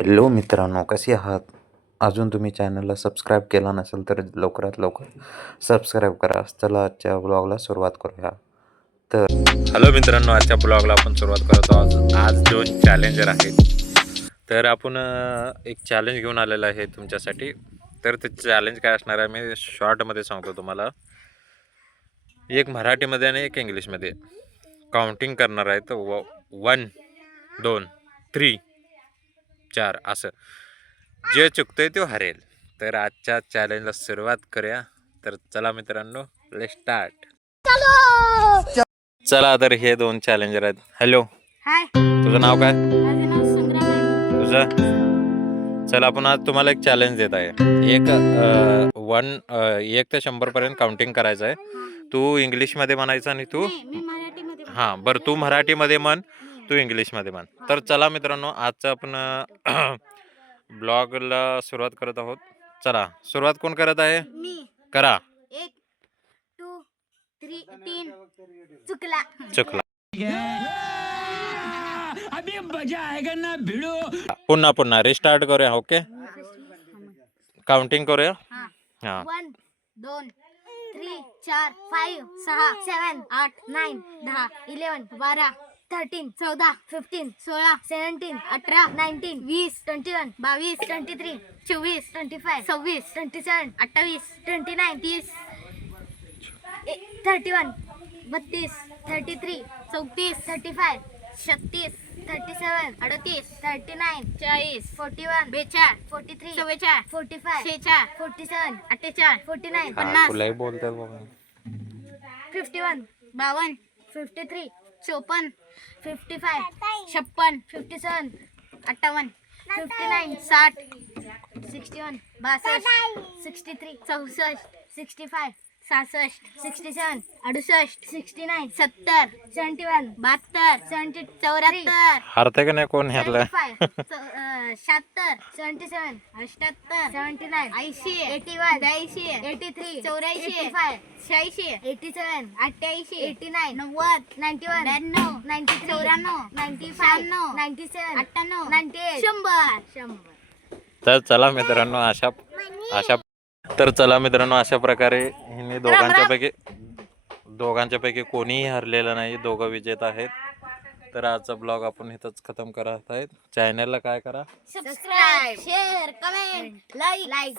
Hello मित्रांनो, कसे आहात? अजून तुम्ही चॅनलला सबस्क्राईब केला नसेल तर लवकरात लवकर सबस्क्राईब करा. चला आजच्या ब्लॉगला सुरुवात करूया. तर हॅलो मित्रांनो, आजच्या ब्लॉगला आपण सुरुवात करत आहोत. आज 2 चॅलेंजर आहेत. तर आपण एक चॅलेंज घेऊन आलेलं आहे तुमच्यासाठी. तर ते चॅलेंज काय असणार आहे मी शॉर्टमध्ये सांगतो तुम्हाला. एक मराठीमध्ये आणि एक इंग्लिशमध्ये काउंटिंग करणार आहे. तर 1 2 3 4 असं जे चुकतंय तो हरेल. तर आजच्या चॅलेंजला सुरुवात करूया. तर चला मित्रांनो, लेट्स स्टार्ट. चला तर हे 2 चॅलेंजर आहेत. हॅलो, हाय, तुझं नाव काय? माझं नाव संग्राम आहे. तुझं? चला आपण आज तुम्हाला एक चॅलेंज देत आहे. एक 1 ते 100 पर्यंत काउंटिंग करायचं आहे. तू इंग्लिशमध्ये म्हणायचं आणि तू नाही, मी मराठीमध्ये बोलतो. हां बरं, तू मराठीमध्ये म्हण, तू इंग्लिशमध्ये म्हण. तर चला मित्रांनो, आजचं आपण ब्लॉगला सुरुवात करत आहोत. चला, सुरुवात कोण करत आहे? मी करा. 1 2 3 चुकला. चुकला. अभी मजा आएगा ना भिड़ो. पुन्हा रिस्टार्ट करूया. ओके, काउंटिंग करूया. हां 1 2 3 4 5 6 7 8 9 10 11 12 13 14 15 16 17 18 19 20 21 22 23 24 25 26 27 28 29 30 31 32 33 34 35 36 37 38 39 40 41 42 43 44 45 46 47 48 49 50 तुलाही बोलतात बाबा. 51 52 53 54 55 56 57 58 59 60 61 62 63 64 65 66 67 68 69 70 71 72 70 74 हारते का नाही कोण ह्यातलं? 76 77 78 79 80 81 82 83 84 86 87 88 89 90 91 92 93 94 95 97 तर चला मित्रांनो, अशा प्रकारे हिने दोघांच्यापैकी कोणीही हरलेलं नाही. दोघं विजेत आहेत. तर आजचा ब्लॉग आपण इथंच खतम करत आहेत. चॅनलला काय करा, सबस्क्राइब शेअर कमेंट लाईक